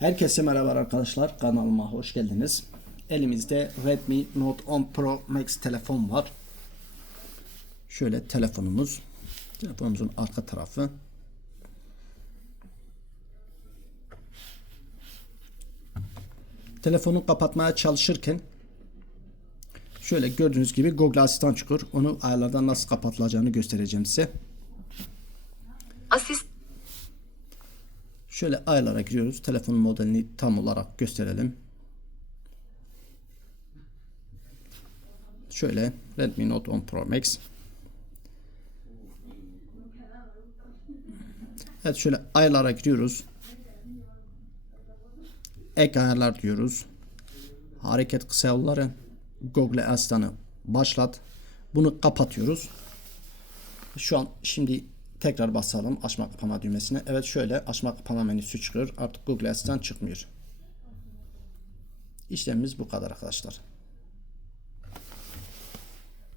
Herkese merhaba arkadaşlar. Kanalıma hoş geldiniz. Elimizde Redmi Note 10 Pro Max telefon var. Şöyle telefonumuz. Telefonumuzun arka tarafı. Telefonu kapatmaya çalışırken şöyle gördüğünüz gibi Google Asistan çıkıyor. Onu ayarlardan nasıl kapatılacağını göstereceğim size. Asist Şöyle ayarlara giriyoruz. Telefonun modelini tam olarak gösterelim. Şöyle Redmi Note 10 Pro Max. Evet şöyle ayarlara giriyoruz. Ek ayarlar diyoruz. Hareket kısa yolları. Google Asistan'ı başlat. Bunu kapatıyoruz. Şu an şimdi tekrar basalım açma kapama düğmesine. Evet şöyle açma kapama menüsü çıkıyor. Artık Google Asistan çıkmıyor. İşlemimiz bu kadar arkadaşlar.